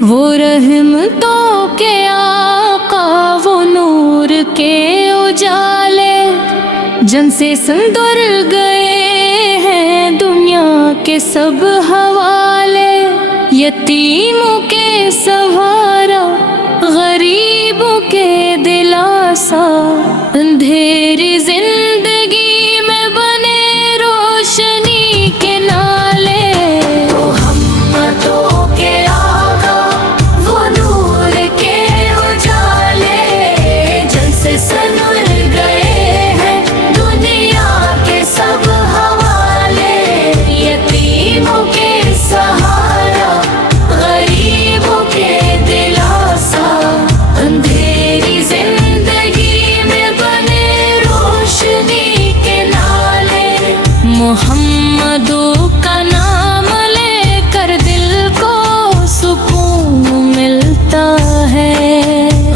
وہ رحمتوں کے آقا، وہ نور کے اجالے، جن سے سندر گئے ہیں دنیا کے سب حوالے، یتیموں کے سہارا، غریبوں کے دلاسا، اندھیری زندگی میں بنے روشنی کے نالے۔ محمدوں کے آقا، وہ نور کے اجالے، جن سے سنور گئے ہیں دنیا کے سب حوالے، یتیموں کے سہارا، غریبوں کے دلاسا، اندھیری زندگی میں بنے روشنی کے نالے۔ محمدوں کا نام لے کر دل کو سکون ملتا ہے،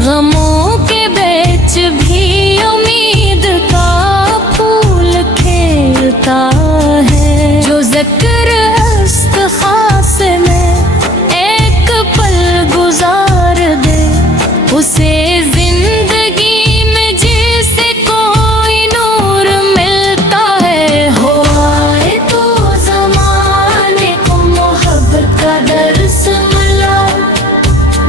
غموں کے بیچ بھی امید کا پھول کھیلتا ہے۔ جو ذکر استخاص میں ایک پل گزار دے، اسے زندگی میں جیسے کوئی نور ملتا ہے۔ ہو آئے تو زمانے کو محبت کا درس ملا،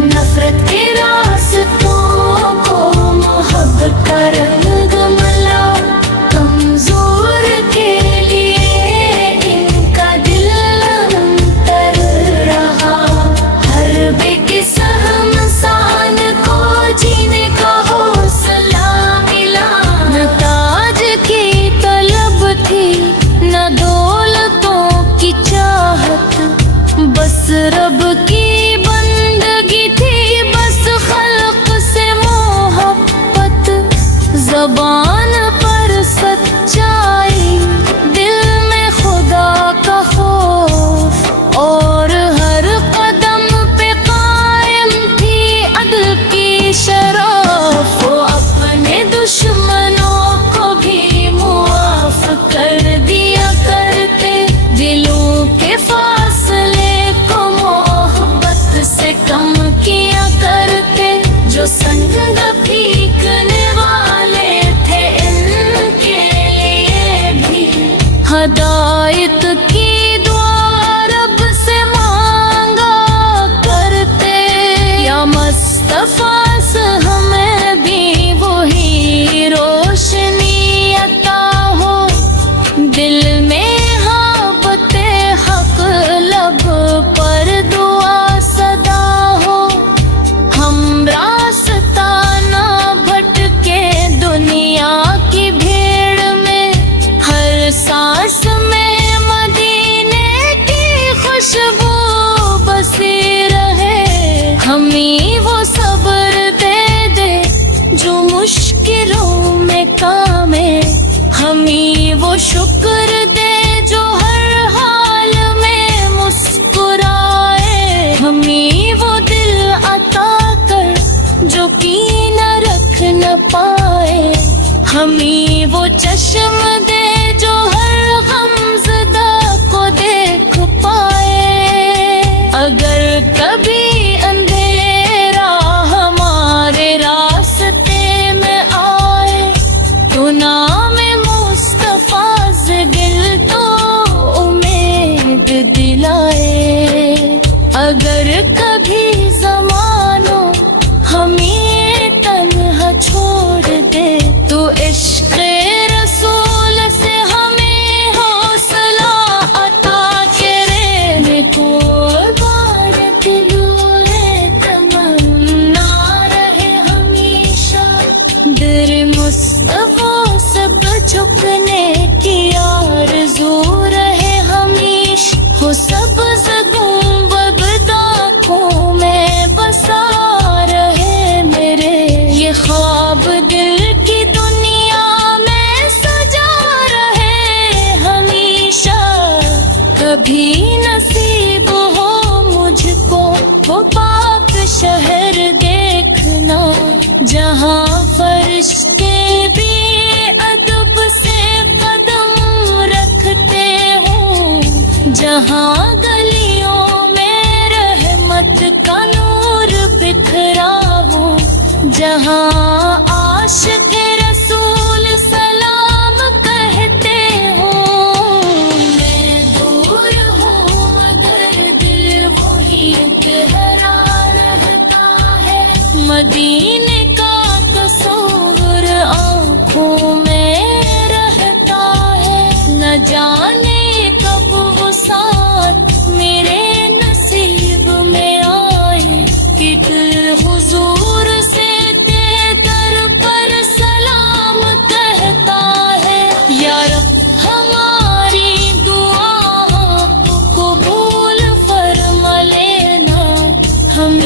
نفرت کے راستوں کو محبت کا رنگ ملا، کمزور کے لیے ان کا دل نرم رہا، ہر بے سہم انسان کو جینے کا حوصلہ ملا۔ نہ تاج کی طلب تھی نہ دولتوں کی چاہت، بس رب کی بندگی تھی، بس خلق سے محبت، زبان پر سچائی، دل میں خدا کا خوف، اور ہر قدم پہ قائم تھی عدل کی شرف۔ وہ اپنے دشمنوں کو بھی معاف کر دیا کرتے، دلوں کے فاصلے کو محبت سے کم کیا کرتے، جو سنگ پھینکنے والے تھے ان کے لیے بھی ہدایت کی دعا رب سے مانگا کرتے۔ یا مصطفیٰ سے ہمیں بھی وہی روشنی عطا ہو، دل میں محبت حق، لب پر دعا صدا ہو، ہم راستہ نہ بھٹکے دنیا کی بھیڑ میں، ہر سانس میں مدینے کی خوشبو بسی رہے، ہمیں وہ صبر دے دے جو مشکلوں میں کام ہے، ہمیں وہ شکر دے جو ہر حال میں مسکرائے، ہمیں وہ دل عطا کر جو کینہ رکھ نہ پائے، ہمیں وہ چشم دے جو ہر غمزدہ کو دیکھ پائے۔ اگر کبھی اندھیرا ہمارے راستے میں آئے، تو نام مصطفیٰ سے دل تو امید دلائے۔ اگر کبھی زمانوں ہمیں تنہا چھوڑ دے، تو عشق رسول سے ہمیں حوصلہ عطا کرے۔ قربان دلوں تمنا رہے ہمیشہ، در مصطفیٰ سب جھکنے کی آرزو رہے ہمیشہ، ہو سبز گنبد آنکھوں میں بسا رہے میرے، یہ خواب دل کی دنیا میں سجا رہے ہمیشہ۔ کبھی نصیب ہو مجھ کو وہ پاک شہر دیکھنا، جہاں فرشتے بھی ادب سے قدم رکھتے ہوں، جہاں گلیوں میں رحمت کا نور جہاں عاشق رسول سلام کہتے ہوں، میں دور ہوں مگر دل وہی گہرا رہتا ہے، مدینے کا تصور آنکھوں میں رہتا ہے، نہ جانے کب وہ ساتھ میرے نصیب میں آئے، کہ دل حضور سے در پر سلام کہتا ہے، یا رب ہماری دعا قبول فرما لینا، ہم